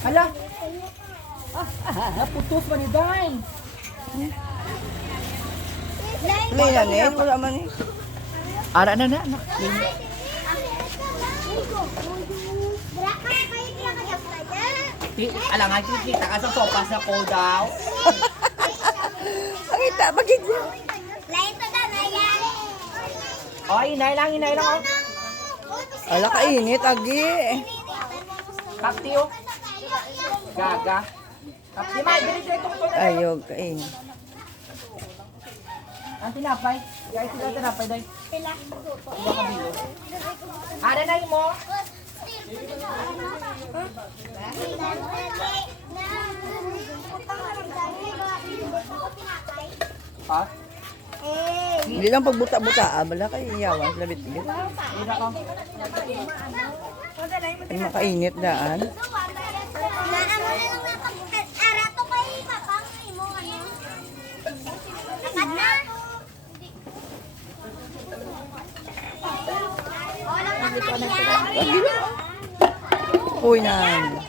Hala. Naputos man ni Day. Hindi yan eh. Wala man eh. Ara na na. Alangan kita ka sa sopas na cold daw. Pakita, bakit yan? Oh, inay lang oh. Ala, kainit, agi. Kapti oh. Gaga. Kapti may bilis na itong tulad. Ayog, kainit. Ang tinapay. Guys, sila tinapay day. Iba ka bilo. Ara na mo. Ha? Hindi lang pagbuta-buta, bala kayo iyawan, labit-labit. Ina ka. Ay, makainit daan. Uy, nan.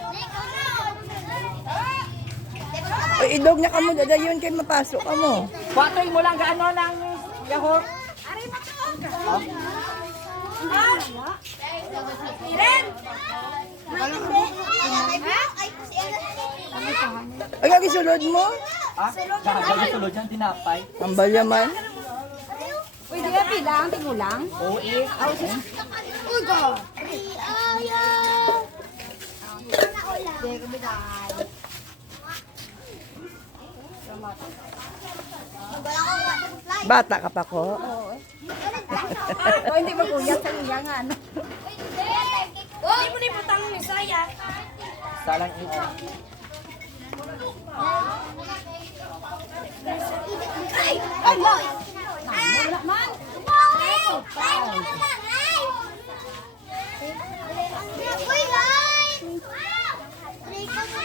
Ay, idog na kamo, dada yun, kayo mapasok ka mo. Batoy mo lang gaano ng yahor. Ay, kagi sulod mo? Ha? Gaga sulod yan tinapay. Ang balyaman. Pwede ba pilang? Tingulang? Oo eh. Uy, go! Bata ka pa ko. O, hindi ba kuya sa iya nga, ano? Hindi mo na iputang ni Saya. Salang ito. Ay, no! Wala man!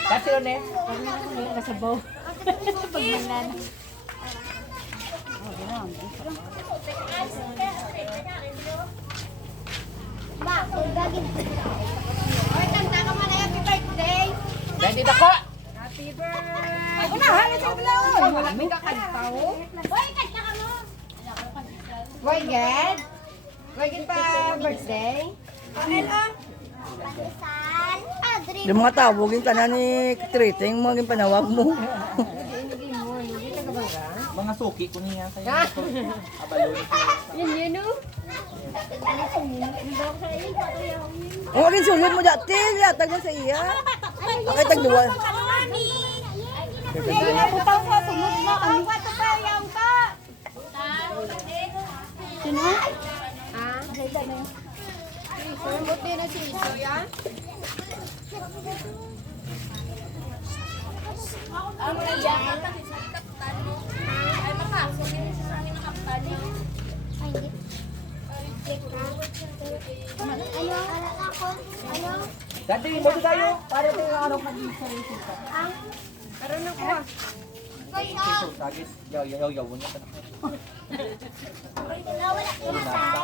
Kasi yun eh. Nasabaw. Pagmanan. Oy, kanta ka man happy birthday. Dahil dito ko. Happy birthday! Ay, unahan na sa blaon! Wala may kakantaw. Oy, kanta ka mo. Why, Ged? Why, Ged pa birthday? Palisan. Adri. Yung mga tawag yung tanan ni Triting, mga yung panawag mo. Mga suki ko niya tayo. Abalon. Yun, no? Kung agin sulod mo dati, latag na sa iya. Ay, tagduwa. Mami. Ay, naputang sa sunod na. Ang kwato pa, yung ka! Sino? Ah, nakita na yun. Sumot din na si Iso, yan? Amo na diyan. Ay, makasok din sa amin ng kapital. Ay, hindi. Ano? Ako? Ano? Dati mo tayo. Para tayo ng ano mag-isa. Karoon na ko. So, sagit. Yaw. Wala.